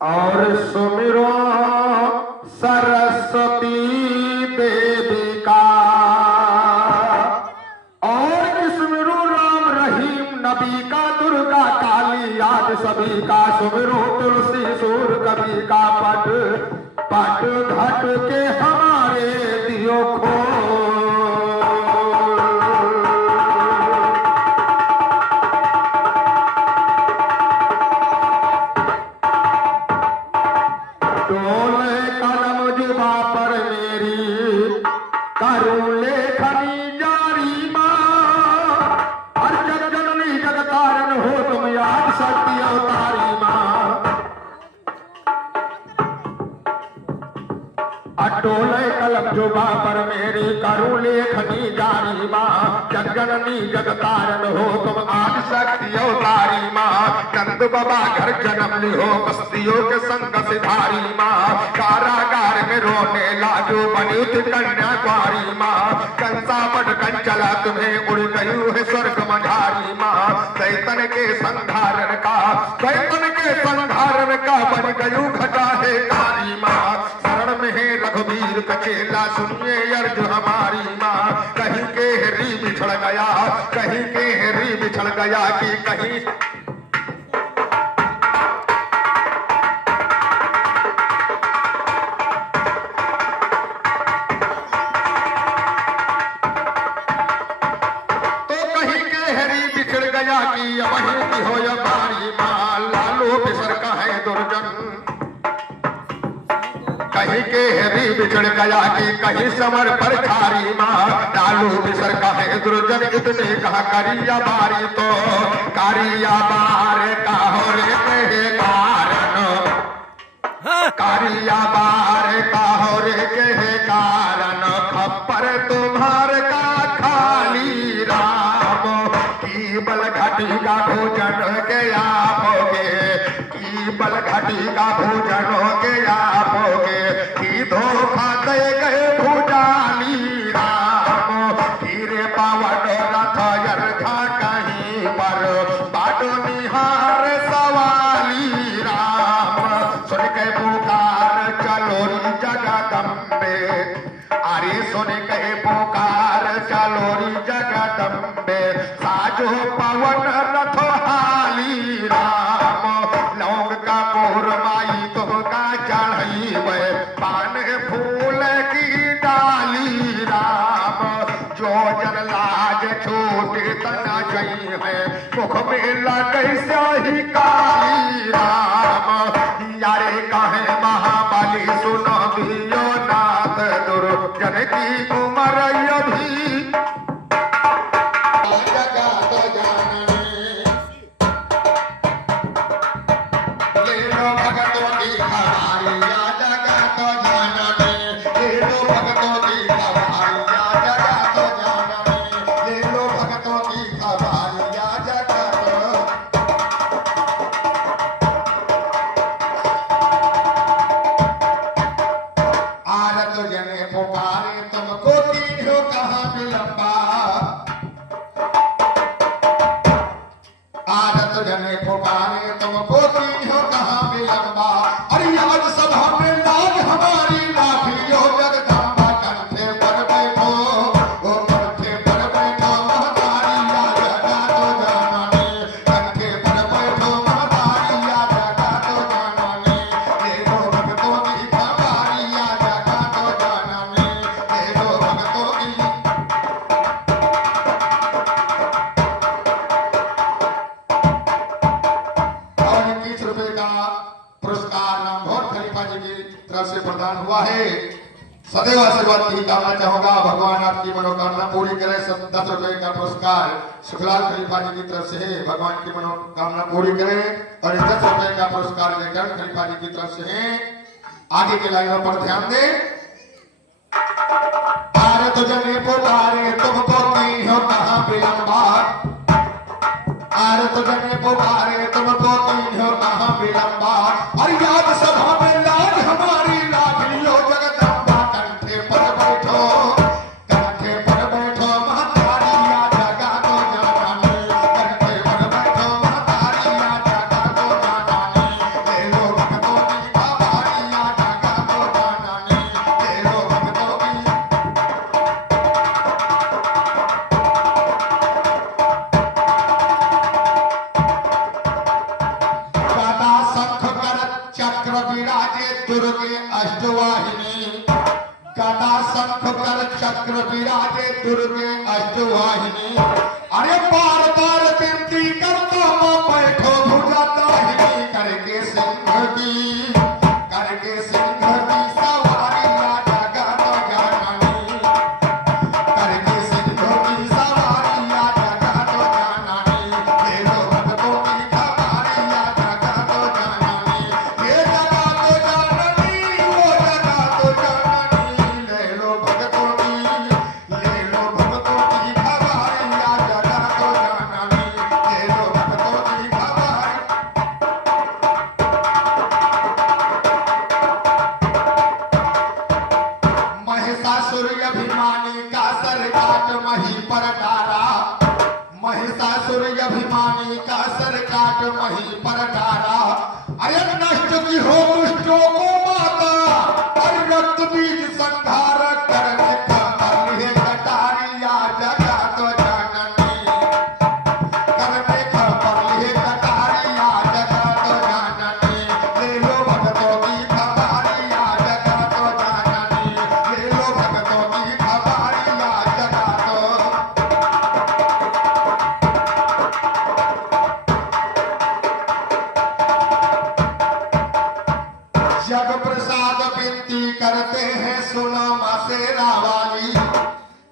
और सुमिरो सरस्वती देवी का, और सुमिरो राम रहीम नबी का, दुर्गा काली याद सभी का, सुमिरो तुलसी सूर कवि का, पट पट घट के हमारे दियो खो। अटोले कलम जुबा पर मेरी करूं लेखनी जारी माँ, जगजननी जगतारण हो तुम आदि शक्ति अवतारी माँ। नंद बाबा घर जन्म लिहो बस्तियों के संग सिधारी माँ, कारागार में रोने लागो बनी थी कन्या कुआरी माँ। कंसा पट कंचला तुम्हें उड़ गई है स्वर्ग मझारी माँ, दैतन के संधारण का, दैतन के संधारण का बन गयू घटा है कारी माँ। शरण में है रघुवीर कचेला सुनिए अर्ज हमारी माँ, कहीं के हरी बिछड़ गया, कहीं के हरी बिछड़ गया कि कहीं तो कहीं के हरी बिछड़ गया कि वहीं की हो हमारी माँ। लालो बिसर का है दुर्जन, कहीं के हरी बिछड़ गया कि कहीं समर पर खारी माँ। लालू बिसर का है दुर्जन इतने कहा करिया बारी तो, कारिया बार का हो रे कहे कारण, कारिया बार का हो रे कहे कारण, खप्पर तुम्हार का खाली राम। की बल घटी का भोजन के आपोगे, की बल घटी का भोजन के आपोगे, की धोखा दे गए भुजाली राम। हीरे पावन रथ यरथा कहीं पर, बाटो निहार सवाली राम। सुन के पुकार चलो जगदम्बे, अरे सुन के पुकार चलो जगदम्बे, साजो पवन रथ हाली राम। लौंग का मोर माई तुमका चढ़ई वे, पान फूल की डाली राम। जो जन लाज छोटे तना गई है, मुख में लगे स्याही काली राम। यारे कहे महाबली सुनो दियो नाथ, दुर्जन की उमर अभी सदैव आशीर्वाद की कामना चाहूंगा। भगवान आपकी मनोकामना पूरी करे। 10 रुपए का पुरस्कार सुखलाल खलीफा जी की तरफ से है, भगवान की मनोकामना पूरी करे। और 10 रुपए का पुरस्कार लेकर खलीफा जी की तरफ से है। आगे के लाइनों पर ध्यान दे। भारत जने पुकारे तुमको नहीं हो कहाँ विलंबा, भारत जने पुकारे तुमको नहीं हो कहाँ विलंबा। और याद सभा में लाज हमारी लाज लियो जगदम्बा, कंठे पर बैठो, कंठे पर बैठो महतारी या जगा तो जाने, कंठे पर बैठो महतारी या जगा तो जाने। ले लो भक्तों की विराजे दुर्गे अष्टवाहिनी, गदा शंख कर चक्र विराजे दुर्गे अष्टवाहिनी। अरे बार बार विनती करता मैं बैठो भुजा दाहिनी, करके सिंह की सवारी राजा गानो गानानी, करके सिंह की सवारी राजा गानो गानानी। ले लो भक्तों की खबारी राजा गानो गानानी, ये जगा तो जानानी, वो जगा तो जानानी। ले लो भक्तों की खबारी राजा गानो गानानी, ले लो भक्तों की खबारी। महिषासुर अभिमानी का सर काट मही पर डारा, महिषासुर अभिमानी का सर काट मही पर डारा। अरे नष्ट की हो दुष्टों को माता, अरे रक्त बीज संहार करने का बल है कटारी या जगा तो जाननी, करने का बल है कटारी या जगा तो जाननी। ले लो भक्तों की खबारी या जगा तो जाननी, ले लो भक्तों की खबारी या जगा तो। जग प्रसाद विनती करते हैं सुनो मसेरा वाली,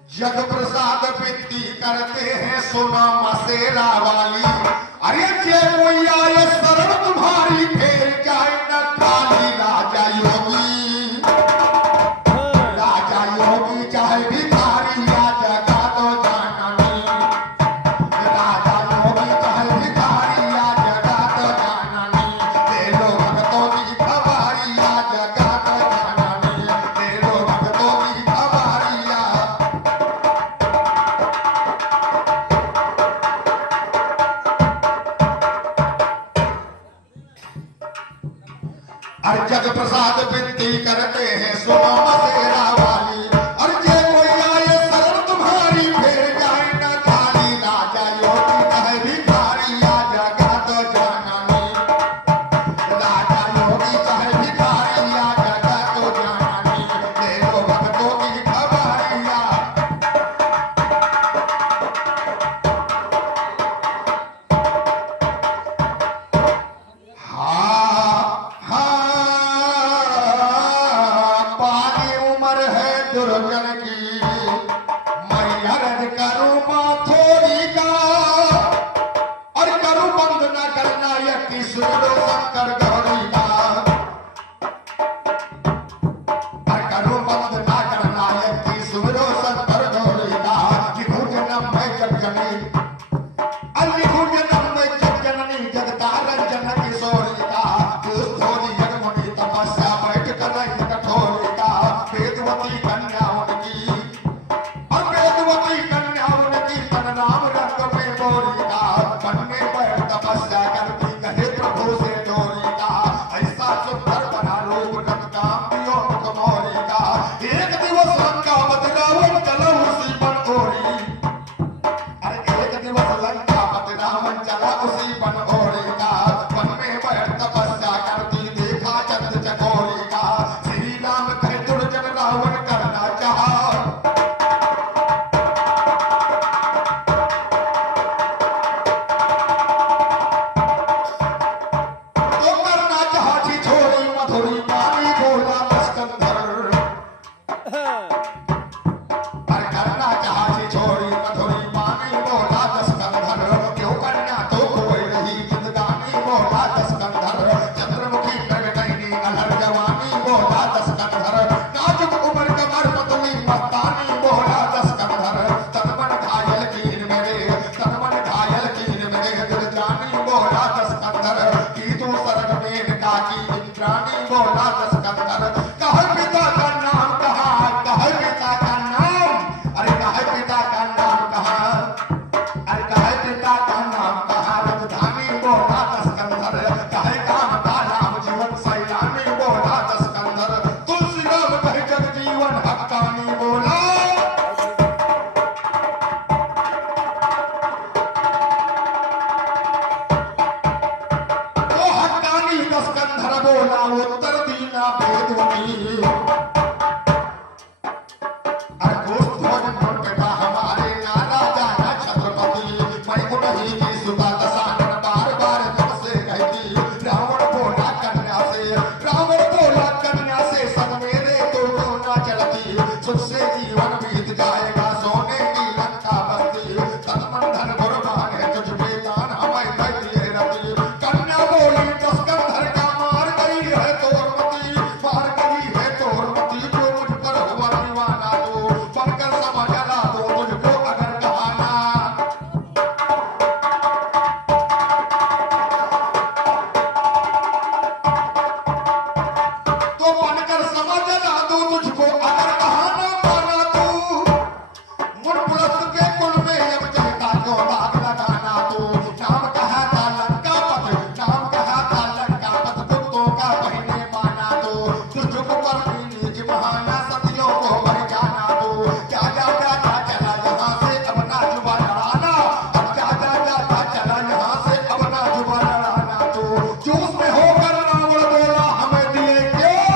जग प्रसाद विनती करते हैं सुनो मसेरा वाली। अरे जे कोई आए शरण तुम्हारी फेर जाए न खाली। राजा योगी चाहे भिखारी या जगा तो जाननी, राजा योगी चाहे भिखारी या जगा तो जाननी। ले लो भक्तों की खबारी या जगा तो जाननी, ले लो भक्तों की खबारी या। अरे जग प्रसाद विनती करते हैं सुनो मसेरा वाली। अरे जे कोई आए शरण तुम्हारी फेर जाए न खाली। राजा योगी चाहे भिखारी या जगा तो जाननी, राजा योगी चाहे भिखारी या जगा तो जाननी। ले लो भक्तों की खबारी या। पानी उम्र है दुर्जन की, मैं अर्ज करूं थोड़ी का, और करूं बंद न करना यह किशोर शंकर गौरी का। और करूं बंद न करना यह किशोर शंकर गौरी का। लिखूं जन्म में जग जननी, लिखूं जन्म में जग जननी, जगतारण जन किशोरी का। धोनी जगमुनि तपस्या बैठ कर रही कठोरी का। वेदवती कन्या उनकी, और वेदवती कन्या उनकी, तन नाम रंग में बोरी का। बनने पर तपस्या करती कहे प्रभु से डोरी का। ऐसा सुंदर बना रूप रत काम दियो मुख मोरी का। एक दिवस लंका बदलावन चलो उसी बन ओरी, अरे एक दिवस लंका बदलावन चला उसी बन ओरी का। वन में बैठ तपस्या करती देखा चंद चकोरी का। श्री राम कहे दुर्जन रावण करना चाहा, तो करना चाहा थी छोरी मधुरी पानी बोला स्कंदर। पर करना चाहा थी छोरी मधुरी पानी बोला स्कंदर। क्यों करना तो कोई रही जिंदगानी बोला स्कंदर। चंद्रमुखी प्रगटैनी अलहर जवानी बोला स्कंदर। नाजुक उम्र कमर पतली मस्तानी बोला स्कंदर। तन मन घायल कीन मेरे, तन मन घायल कीन मेरे, दिल जानी बोला स्कंदर। की तू शरण में डाकी इंद्राणी बोला स्कंदर। कह पिता का नाम कहा, कह पिता का नाम, अरे कह पिता का नाम कहा, अरे कह पिता का नाम कहा। राजधानी बोला स्कंदर। कहे काम का नाम जीवन सैलानी बोला स्कंदर। तुलसी राम कहे जग जीवन हक्कानी बोला। तो हक्कानी स्कंदर बोला उत्तर दीना भेदवती। अरे दोस्त भोजन मन बेटा हमारे नाना जाना छत्रपति, मैं उन्हीं की सुता दसानन बार बार तुमसे कहती। रावण बोला कन्या से, रावण बोला कन्या से, संग मेरे तो क्यों ना चलती। तुझसे जीवन बीत जाएगा सोने की लंका बस्ती, तन मन धन कुर्बान है तुझ पे दान हमें दे दिए रति। कन्या बोली दस कंधर का मार गई है तोरमती, मार गई है तोरमती। जो मुझ पर हुआ दीवाना तो बनकर समझ ला दो तुझको अगर कहाना। तो बनकर समझ ला दो तुझको अगर कहाना। माना तू मुड़ पुलस्त के कुल में अब चाहता क्यों दाग लगाना तू। नाम कहा था लंकापत, नाम कहा था लंकापत, कुत्तों का पहने माना तो। तुझको पर भी नीच बहाना सतियों को भर जाना तो। क्या जा जा चला यहाँ से अब ना जुबा लड़ाना, अब जा जा चला यहाँ से अब ना जुबा लड़ाना तो। जोश में होकर रावण बोला हमें दिए क्यों।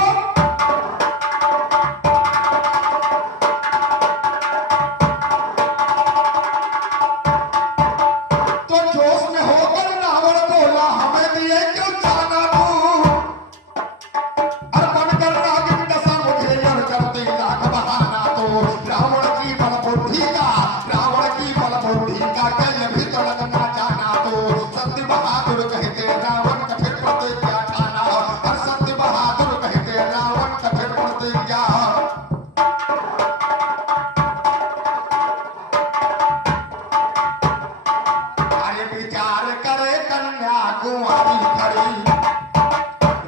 तो जोश में होकर रावण बोला हमें दिए क्यों जाना तू। अर्पण कर नागिन दशा मुझे यह करते लाख बहाना तो। रावण की बल बुद्धि का, रावण की बल बुद्धि का कहीं भी तो लगना जाना तो। सत्य बहादुर कहते रावण कठिन प्रतिज्ञा ठाना, और सत्य बहादुर कहते रावण कठिन प्रतिज्ञा। अरे विचार करे कन्या कुंवारी खड़ी,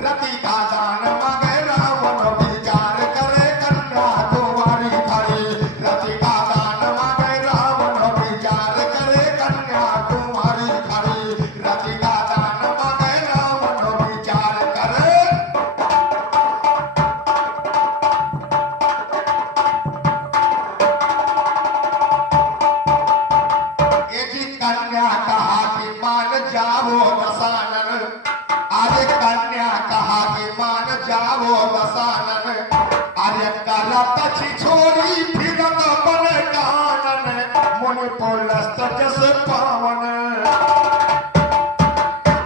रति का दान मांगे रावण। विचार करे कन्या कुंवारी खड़ी, रति का दान मांगे रावण। विचार करे कन्या कुंवारी खड़ी, रति का दान मांगे रावण। विचार करे कन्या कहा कि मान जाओ दसानन। अरे कन्या कहा कि मान जाओ दसानन। अरे करत छिछोरी फिरत बन कानन, मुनि पुलस्त जस पावन,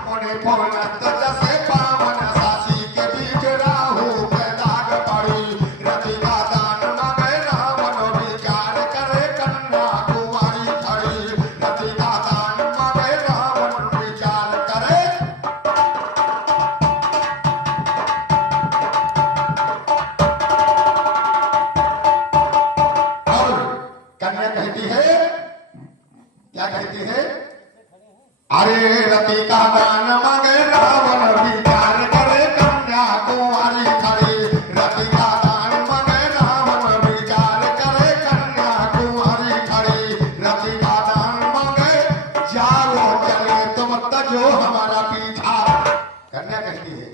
मुनि पुलस्त जस पावन। सासी के बीच राहु के दाग पड़ी, रति का दान मांगे रावण। विचार करे कन्या कुंवारी खड़ी, रति का दान मांगे रावण। विचार करे और कन्या कहती है, क्या कहती है। अरे रति का दान मांगे रावण। विचार करे कन्या कुंवारी खड़ी, रति का दान मांगे रावण। विचार करे कन्या कुंवारी खड़ी, रति का दान मांगे। जाओ चले तुम तजो हमारा पीछा। कन्या कहती है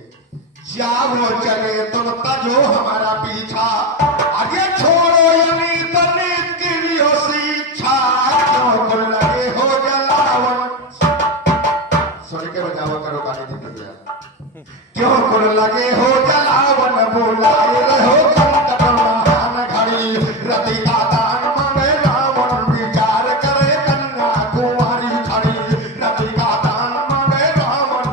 जाओ चले तुम तजो हमारा पीछा। आगे छोड़ो यमी तनिक की लियो शिक्षा, क्यों को लगे हो जलावन। सुन के बजाओ करो गाली निकल गया। क्यों को लगे हो जलावन, बोलाए रहो संकट महान घड़ी। रति का दान मांगे रावण। विचार करे कन्या कुंवारी खड़ी, रति का दान मांगे रावण।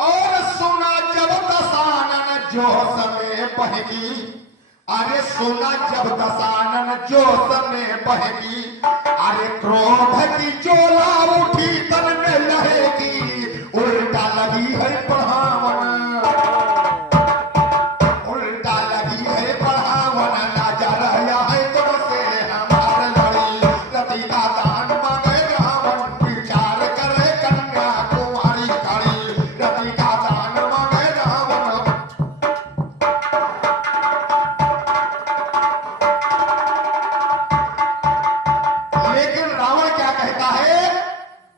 और सुना जब दसानन जोश में बहेगी। अरे सुना जब दसानन जोश में बहेगी। अरे क्रोध की ज्वाला उठी तन में लहेगी, उल्टा लगी है पढ़ावन, उल्टा लगी है पढ़ावन। राजा रहा है तुमसे हमार लड़ी, रति का दान मांगे रावण। विचार करे कन्या कुंवारी खड़ी, रति का दान मांगे रावण। लेकिन रावण क्या कहता है।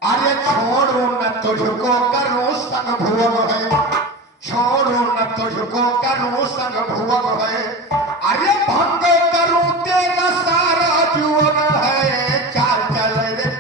अरे छोड़ो न तुझको करूं संग भुवग है, छोड़ो न तुझको करूं संग भुवग है। अरे भंग करूं तेरा सारा जुवन है, चाल चल रे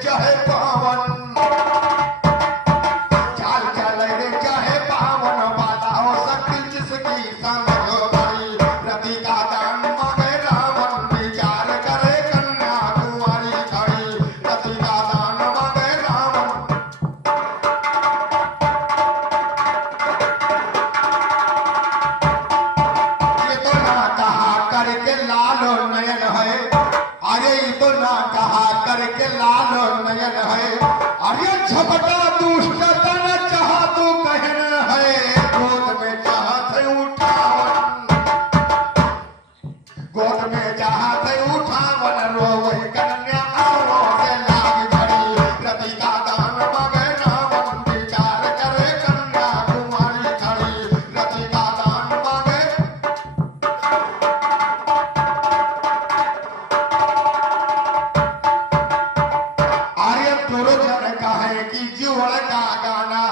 जुहड़ का गाना।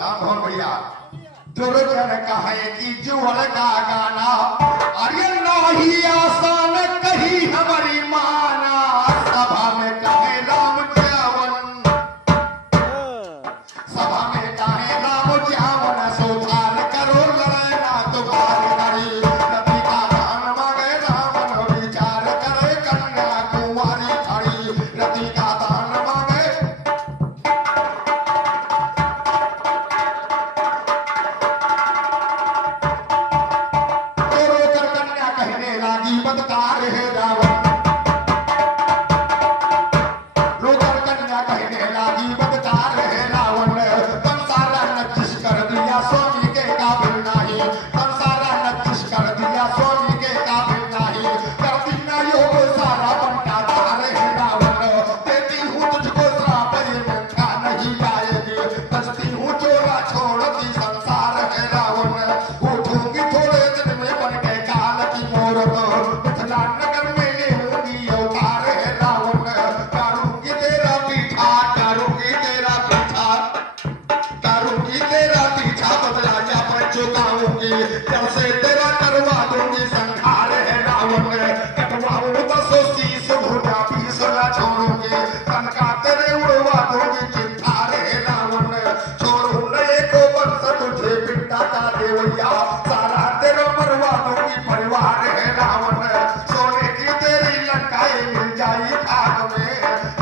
राम भवन भैया दुर्जन कहे कि जुहड़ का गाना, अरे नहीं आसान कही हमारी माना, सभा में कहे राम जावन, सभा में कहे राम जावन, सोचार करो लड़ना तो बार करी, रति का दान मांगे रावण, विचार करे कन्या कुमारी खड़ी, रति का दान मांगे। बदकार है रावण, रोकर कन्या कहने लागी बदकार है रावण, संसारा नचिश कर दिया स्वामी के काबिल नहीं, संसारा नचिश कर दिया स्वामी के काबिल नहीं, करती न योग सारा बनता तार है रावण, देती हूँ तुझको श्राप ये मिथ्या नहीं जाएगी, बचती हूँ चोरा छोड़ती संसार है रावण, उठूंगी थोड़े दिन में बन के काल की मूरत, नगर में लेंगी अवतार है रावण, करूंगी तेरा पीछा, करूंगी तेरा पीछा, करूंगी तेरा पीछा, बदला जा पर चुकाऊंगी, जब से तेरा करवा दूंगी संहार है रावण, कटवाऊं 10 शीश भुजा 20 न छोड़ूंगी, कनका तेरे उड़वा दूंगी चिंतार है रावण, छोड़ू नए को वंश तुझे पिता का देवैया, सारा तेरा मरवा दूंगी परिवार है रावण, मिल जाई खाक में,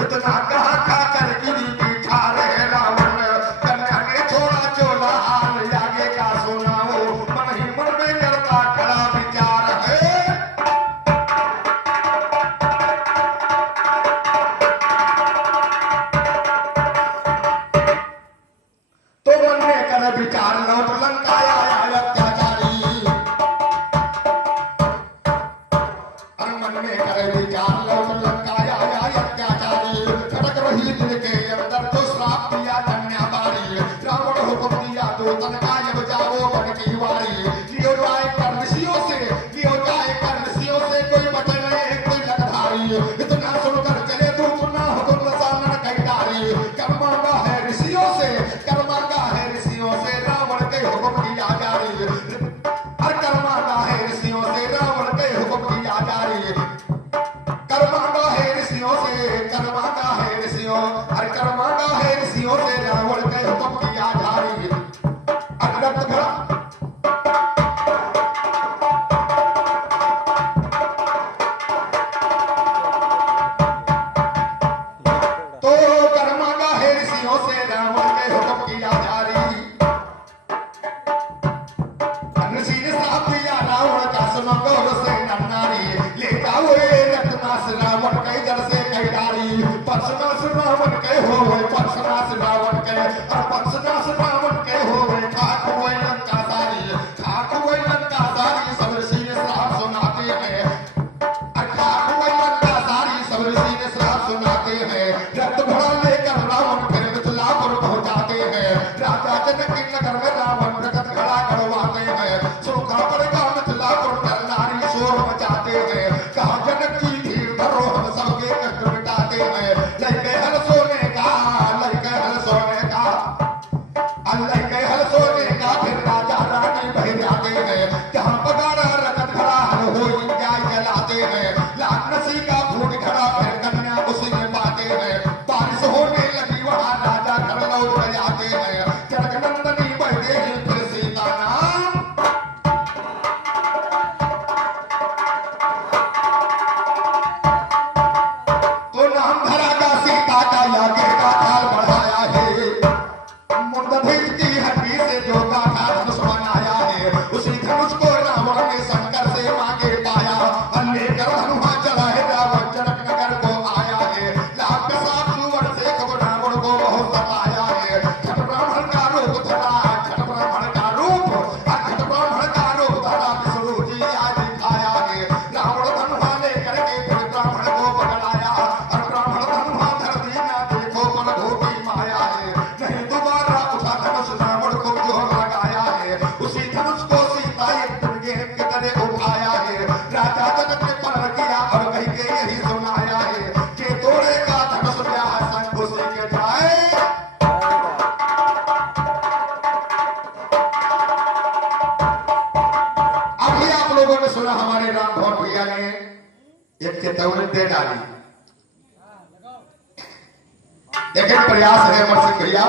इतना कहा खा कर गिरी पीठा रहे रावण, कन्या ने छोड़ा चोला हाल आगे का सुनाओ, मन ही मन में करता खड़ा विचार है, तो मन में कर विचार लौट लंका आया अत्याचारी, और मन में करे विचार लौट लंका आया अत्याचारी, खटक रही दिल के अंदर तो श्राप दिया कन्याबारी, रावण हुक्म दिया तो तनकाय बजाओ बन की वारी, लियो जाए कर ऋषियों से, लियो जाए कर ऋषियों से, कोई बचे नहीं कोई लगधारी, इतना सुनकर चले तू सुना हुक्म सामने कैदारी, कर मांगा है ऋषियों से, कर मांगा है ऋषियों से, रावण के हुक्म दिया जारी, हर कर मांगा है ऋषियों से, रावण के हुक्म दिया जारी, कर मांगा है ऋषियों से, कर मांगा है ऋषियों, हर कर मांगा है ऋषियों से, रावण के हुक्म दिया जारी, अग्रत घड़ा तो कर मांगा है ऋषियों से, रावण के हुक्म दिया जारी, ऋषि ने श्राप दिया रावण का सुनो गौर से नन्नारी, ले जाओ ये रत्नास रावण के जल से कैदारी, परशुनाश रावण के हो गए, परशुनाश रावण के, और परशुनाश रावण के हो गए, खाक हुए लंका सारी, खाक हुए लंका सारी, सब ऋषि ने श्राप सुनाते हैं, खाक हुए लंका सारी, सब ऋषि ने श्राप सुनाते हैं, रक्त घड़ा लेकर रावण फिर मिथिलापुर पहुंचाते हैं, राजा जनक के नगर में रावण रक्त घड़ा गड़वाते हैं, सूखा पड़ेगा मिथिलापुर पर नारी शोर मचाते हैं, कहा जनक की धीर धरो हम सबके कष्ट मिटाते हैं, लड़के हल सोने का, लड़के हल सोने का, लड़के हल सोने का, फिर राजा रानी बह जाते हैं, जहाँ बगाड़ा रकत घड़ा हल हो जाय जलाते हैं, लाख नसी का फूट घड़ा फिर कन्या उसी में पाते हैं, बारिश होने लगी वहाँ राजा घर लौट जाते हैं, जनक नंदनी बहते हैं फिर सीता नाम, तो नाम धरा का सीता का आगे का काल बढ़ाया है, मुंडधीर की हड्डी से जो गाथा धनुष बनाया है, उसी धनुष को रावण ने शंकर से मांगे पाया, लेकर हनुमान चढ़ाए रावण जनक नगर को आया है, लाख के साथ सुवर्ण से कब रावण को बहुत सताया है, छठ ब्राह्मण का रूप धरा, छठ ब्राह्मण का रूप, छठ ब्राह्मण का रूप धरा, विष्णु जी आज दिखाया है, रावण धनुहा लेकर के फिर ब्राह्मण को पकड़ाया, और ब्राह्मण धनुहा धर दी ना देखो मन भूखी माया है, नहीं दोबारा उठा धनुष रावण को जोर लगाया है, उसी धनुष को सीता एक गेंद की तरह उठाया है, राजा जनक ने पर किया और कहीं के यही सुनाया है, कि तोड़े का धनुष ब्याह संग उसी के जाए, तो उन्हें दे डाली। लेकिन प्रयास है अमर सिंह भैया,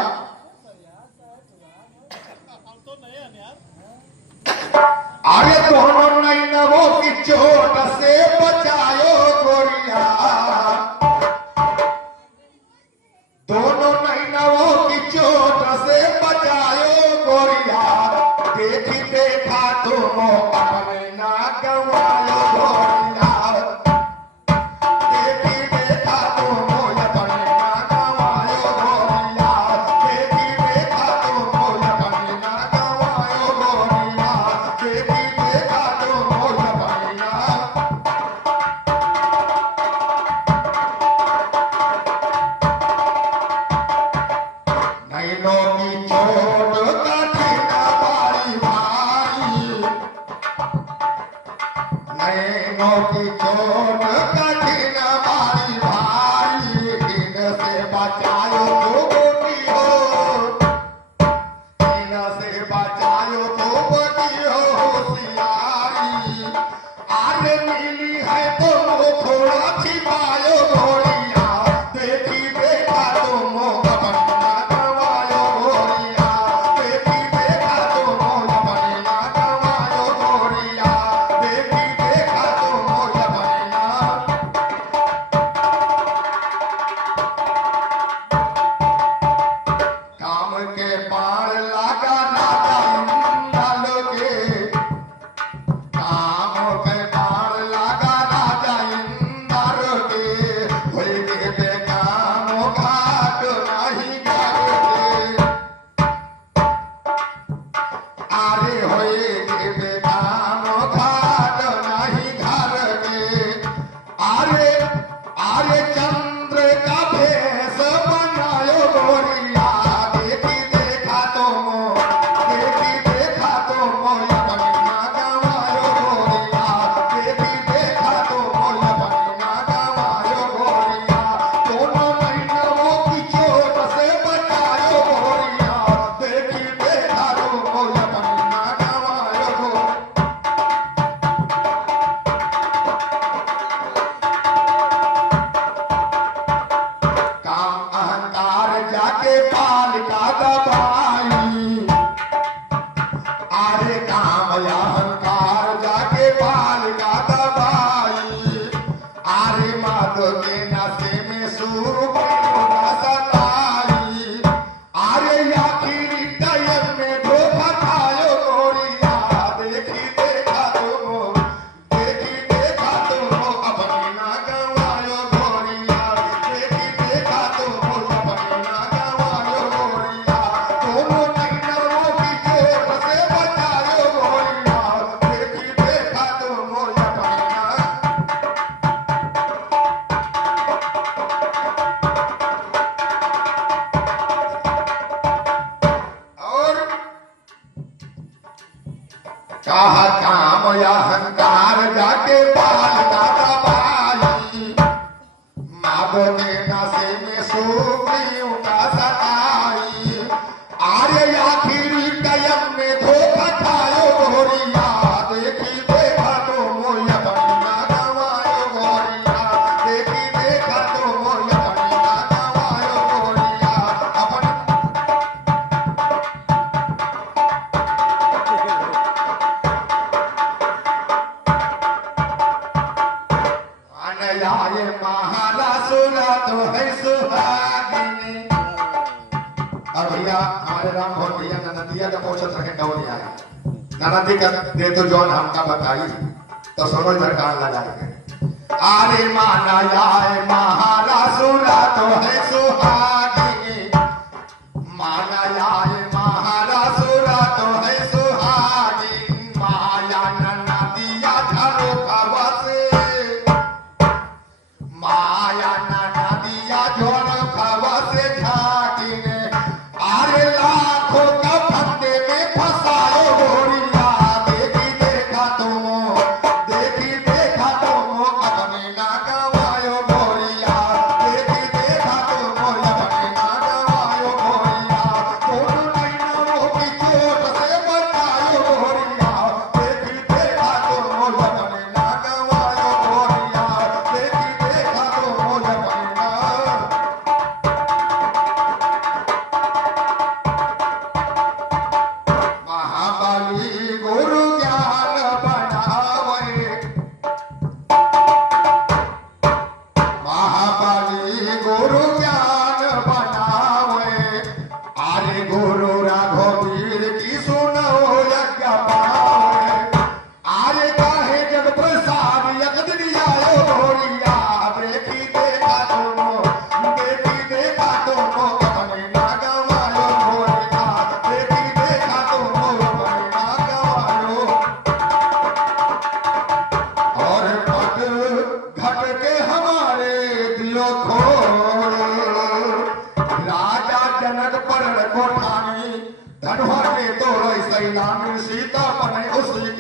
आगे दोनों नैनवों की चोट से बचायो गोरिया, दोनों नैनवों की चोट से बचायो गोरिया, देखी देखा तुम अपने ना गवायो गोरिया, देखी देखा तुम अपने ना गवायो गोरिया, देखी देखा तुम अपने ना गवायो गोरिया, देखी देखा तुम अपने ना। नैनों की चोट कठिन बारी भारी, नैनों की चोट कठिन बारी भारी, दिन से बचायो तो बोटी हो, दिन से बचायो तो बोटी हो होशियारी, आरे मिली है तो थोड़ा छिपायो गोरिया, देखी देखा तुम अपने ना गवायो गोरिया, देखी देखा तुम अपने ना गवायो गोरिया, देखी देखा तुम अपने ना। काम के बाण लगा राजा इंद्र के, काम के बाण लगा राजा इंद्र के, होई के बेकाम घाट नहीं घर के, आरे होई के बेकाम घाट नहीं घर के, आरे आरे चंद्र का भेष बनायो गोरिया, देखी देखा तुम, देखी देखा तुम अपने ना गवायो गोरिया, देखी देखा तुम अपने ना गवायो गोरिया, दोनों नैनवों की चोट से बचायो गोरिया, देखी देखा तुम अपने ना गवायो गोरिया। काम अहंकार जाके पाल का दबाई, आरे काम अहंकार जाके पाल का दबाई, आरे माधो के नशे में सूर बनो न सताई, आरे आखिरी टाइम में धोखा खायो गोरिया, देखी देखा तुम, देखी देखा तुम अपने ना गवायो गोरिया, देखी देखा तुम अपने ना गवायो गोरिया, दोनों नैनवों की चोट से बचायो गोरिया, देखी देखा तुम अपने ना। और कहा काम अहंकार जाके बाल का दबाई, माधो के नशे में सुग्रीव का सताई, आर्य आखिरी टाइम में धोखा खायो गोरिया, देखी देखा तुम अपने ना गवायो गोरिया, देखी देखा तुम अपने ना गवायो गोरिया, अपने। अनयाय महारासुरा तो है सुहागिनी। और भैया हमारे राम भवन भैया ननदिया का पोषण रखे गौरिया ननदी का दे तो जौन हमका बताई तो सुनो इधर कान लगा के। आरे माना जाए महारासुरा तो है सुहागिनी, माना जाए महारासुरा तो है सुहागिनी, माया ननदिया धरो खवा से, माया नदिया जोन खवा से झाकिने, आरे लाखों का फंदे में फंसायो गोरिया, देखी देखा तुम, देखी देखा तुम अपने ना गवायो गोरिया, देखी देखा तुम अपने तोड़ सैलानी सीता बने उसी